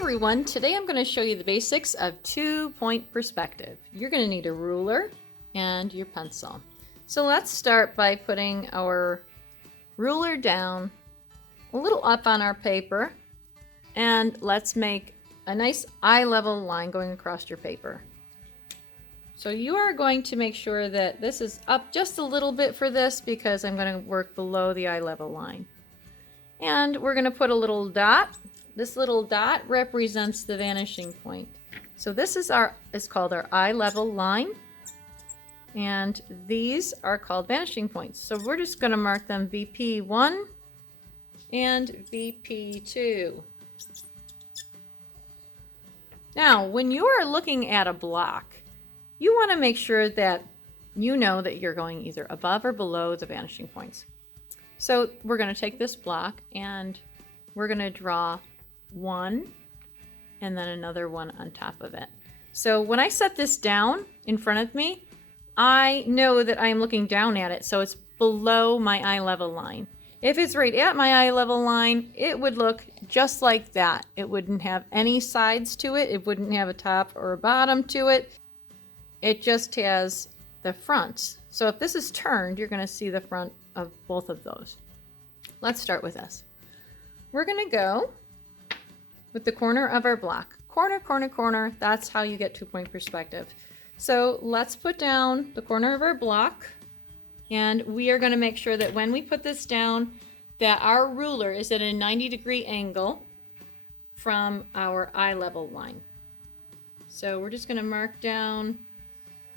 everyone, today I'm going to show you the basics of two-point perspective. You're going to need a ruler and your pencil. So let's start by putting our ruler down a little up on our paper, and let's make a nice eye level line going across your paper. So you are going to make sure that this is up just a little bit for this because I'm going to work below the eye level line. And we're going to put a little dot. This little dot represents the vanishing point. So this is called our eye level line, and these are called vanishing points. So we're just going to mark them VP1 and VP2. Now, when you are looking at a block, you want to make sure that you know that you're going either above or below the vanishing points. So we're going to take this block and we're going to draw one and then another one on top of it. So when I set this down in front of me, I know that I'm looking down at it, so it's below my eye level line. If it's right at my eye level line, it would look just like that. It wouldn't have any sides to it. It wouldn't have a top or a bottom to it. It just has the front. So if this is turned, you're going to see the front of both of those. Let's start with this. We're going to go with the corner of our block. Corner, corner, corner. That's how you get two-point perspective. So let's put down the corner of our block, and we are going to make sure that when we put this down, that our ruler is at a 90-degree angle from our eye level line. So we're just going to mark down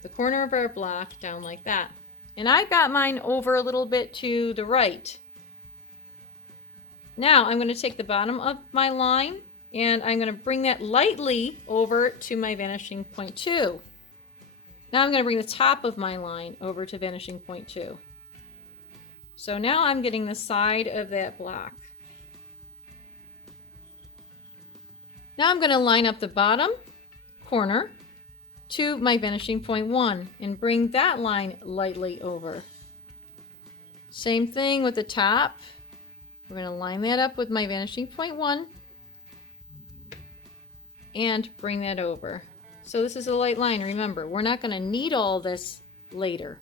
the corner of our block down like that. And I got mine over a little bit to the right. Now I'm going to take the bottom of my line and I'm going to bring that lightly over to my vanishing point 2. Now I'm going to bring the top of my line over to vanishing point 2. So now I'm getting the side of that block. Now I'm going to line up the bottom corner to my vanishing point 1 and bring that line lightly over. Same thing with the top. We're going to line that up with my vanishing point 1 and bring that over. So this is a light line. Remember, we're not going to need all this later.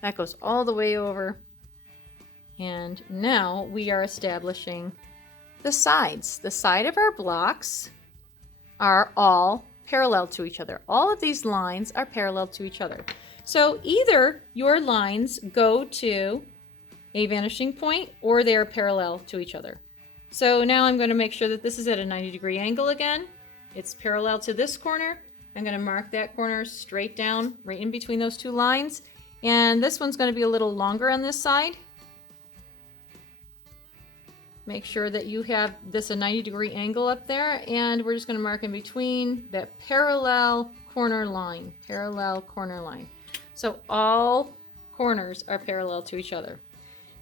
That goes all the way over. And now we are establishing the sides. The side of our blocks are all parallel to each other. All of these lines are parallel to each other. So either your lines go to a vanishing point or they're parallel to each other. So now I'm going to make sure that this is at a 90-degree angle again. It's parallel to this corner. I'm going to mark that corner straight down right in between those two lines. And this one's going to be a little longer on this side. Make sure that you have this a 90-degree angle up there, and we're just going to mark in between that parallel corner line. Parallel corner line. So all corners are parallel to each other.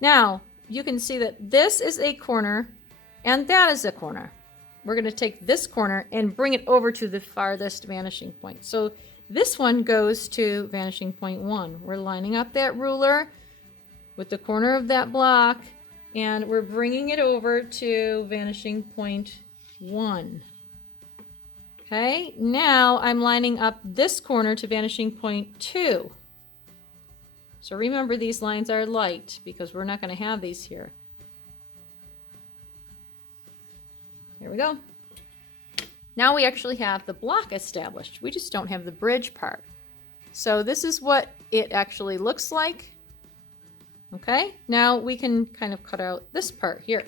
Now you can see that this is a corner and that is a corner. We're going to take this corner and bring it over to the farthest vanishing point. So this one goes to vanishing point 1. We're lining up that ruler with the corner of that block, and we're bringing it over to vanishing point 1. Okay, now I'm lining up this corner to vanishing point 2. So remember, these lines are light because we're not going to have these here. Here we go. Now we actually have the block established. We just don't have the bridge part. So this is what it actually looks like. Okay, now we can kind of cut out this part here.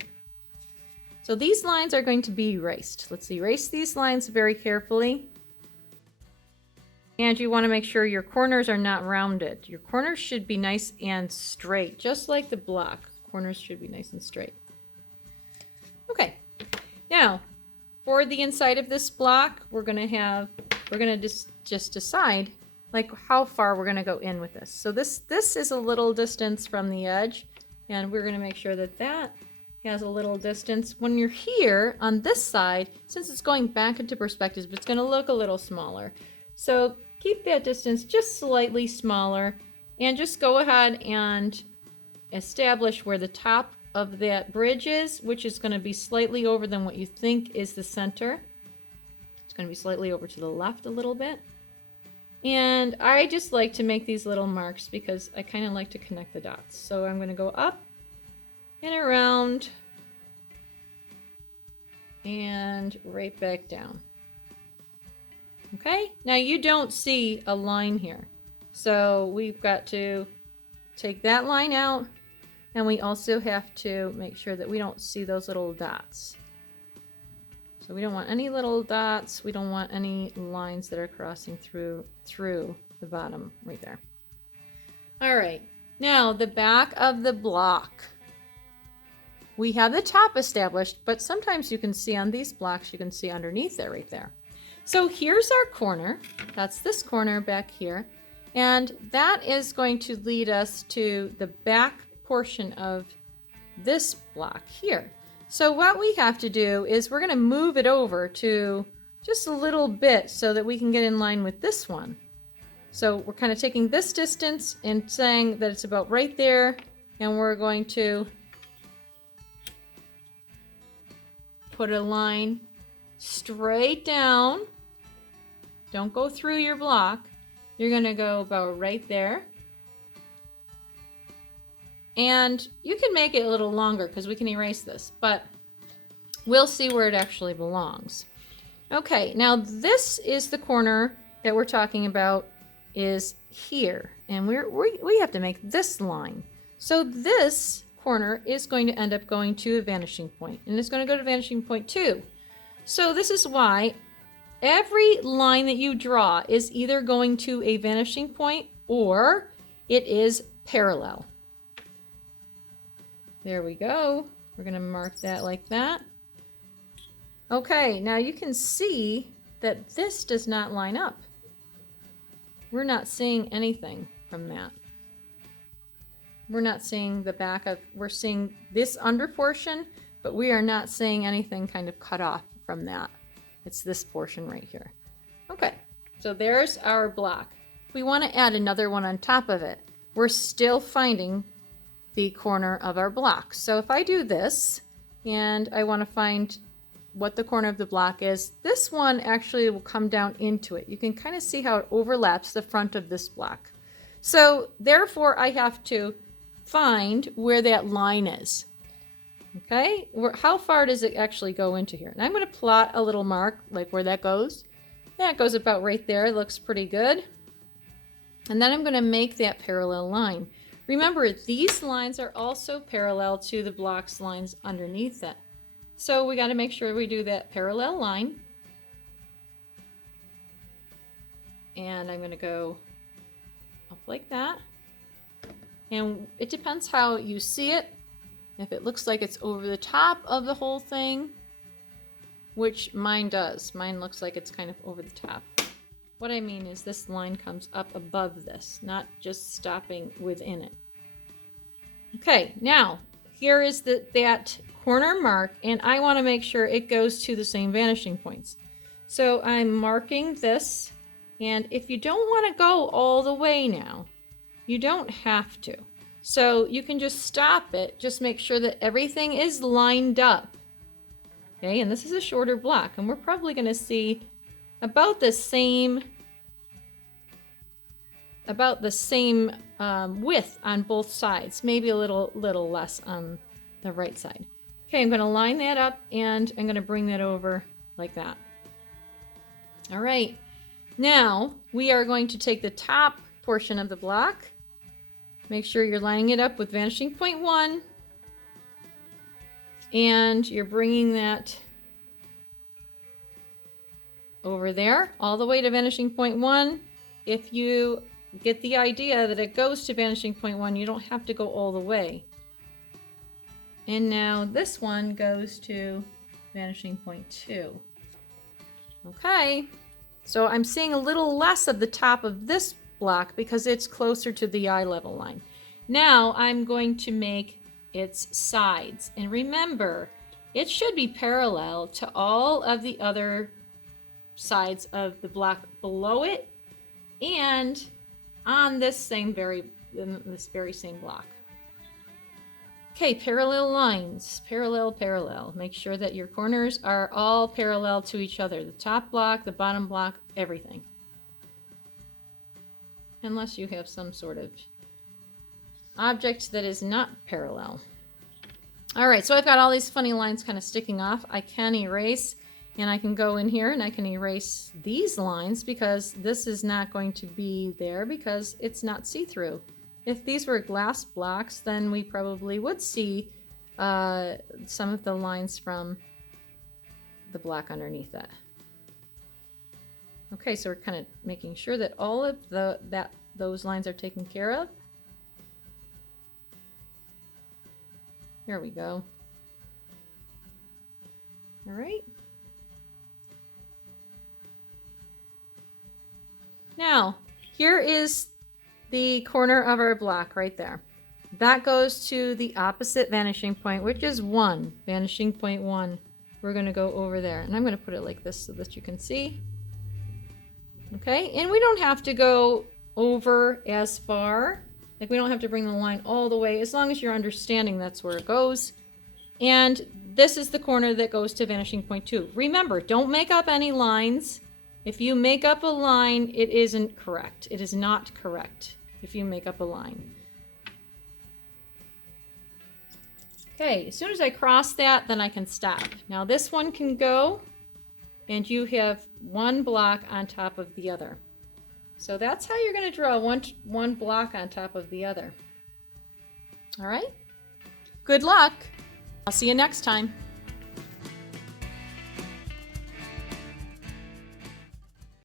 So these lines are going to be erased. Let's erase these lines very carefully. And you want to make sure your corners are not rounded. Your corners should be nice and straight, just like the block. Corners should be nice and straight. Okay, now for the inside of this block, we're going to just decide like how far we're going to go in with this. So this is a little distance from the edge, and we're going to make sure that that has a little distance. When you're here on this side, since it's going back into perspective, it's going to look a little smaller. So keep that distance just slightly smaller, and just go ahead and establish where the top of that bridge is, which is going to be slightly over than what you think is the center. It's going to be slightly over to the left a little bit. And I just like to make these little marks because I kind of like to connect the dots. So I'm going to go up and around and right back down. Okay, now you don't see a line here. So we've got to take that line out, and we also have to make sure that we don't see those little dots. So we don't want any little dots. We don't want any lines that are crossing through the bottom right there. All right, now the back of the block. We have the top established, but sometimes you can see on these blocks, you can see underneath it right there. So here's our corner. That's this corner back here. And that is going to lead us to the back portion of this block here. So what we have to do is we're going to move it over to just a little bit so that we can get in line with this one. So we're kind of taking this distance and saying that it's about right there, and we're going to put a line straight down. Don't go through your block. You're going to go about right there. And you can make it a little longer because we can erase this, but we'll see where it actually belongs. Okay, now this is the corner that we're talking about is here. And we have to make this line. So this corner is going to end up going to a vanishing point, and it's going to go to vanishing point 2. So this is why every line that you draw is either going to a vanishing point or it is parallel. There we go. We're going to mark that like that. Okay, now you can see that this does not line up. We're not seeing anything from that. We're not seeing the back of, we're seeing this under portion, but we are not seeing anything kind of cut off from that. It's this portion right here. Okay, so there's our block. We want to add another one on top of it. We're still finding the corner of our block. So if I do this and I want to find what the corner of the block is, this one actually will come down into it. You can kind of see how it overlaps the front of this block. So therefore I have to find where that line is. Okay, how far does it actually go into here? And I'm going to plot a little mark like where that goes. Yeah, it goes about right there. It looks pretty good. And then I'm going to make that parallel line. Remember, these lines are also parallel to the block's lines underneath it. So we got to make sure we do that parallel line. And I'm going to go up like that. And it depends how you see it. If it looks like it's over the top of the whole thing, which mine does. Mine looks like it's kind of over the top. What I mean is this line comes up above this, not just stopping within it. Okay, now here is that corner mark, and I want to make sure it goes to the same vanishing points. So I'm marking this, and if you don't want to go all the way now, you don't have to. So you can just stop it, just make sure that everything is lined up. Okay, and this is a shorter block, and we're probably going to see about the same width on both sides, maybe a little less on the right side. Okay, I'm going to line that up, and I'm going to bring that over like that. All right, now we are going to take the top portion of the block. Make sure you're lining it up with vanishing point 1, and you're bringing that over there all the way to vanishing point 1. If you get the idea that it goes to vanishing point 1, you don't have to go all the way. And now this one goes to vanishing point 2. Okay, so I'm seeing a little less of the top of this block because it's closer to the eye level line. Now I'm going to make its sides. And remember, it should be parallel to all of the other sides of the block below it and on this very same block. Okay, parallel lines, parallel, parallel. Make sure that your corners are all parallel to each other. The top block, the bottom block, everything. Unless you have some sort of object that is not parallel. All right, so I've got all these funny lines kind of sticking off. I can erase, and I can go in here and I can erase these lines because this is not going to be there because it's not see-through. If these were glass blocks, then we probably would see some of the lines from the block underneath that. Okay, so we're kind of making sure that all of those lines are taken care of. Here we go. All right. Now, here is the corner of our block right there. That goes to the opposite vanishing point, which is 1. Vanishing point 1. We're going to go over there. And I'm going to put it like this so that you can see. Okay, and we don't have to go over as far. Like, we don't have to bring the line all the way, as long as you're understanding that's where it goes. And this is the corner that goes to vanishing point 2. Remember, don't make up any lines. If you make up a line, it isn't correct. It is not correct if you make up a line. Okay, as soon as I cross that, then I can stop. Now this one can go, and you have one block on top of the other. So that's how you're going to draw one block on top of the other. All right? Good luck. I'll see you next time.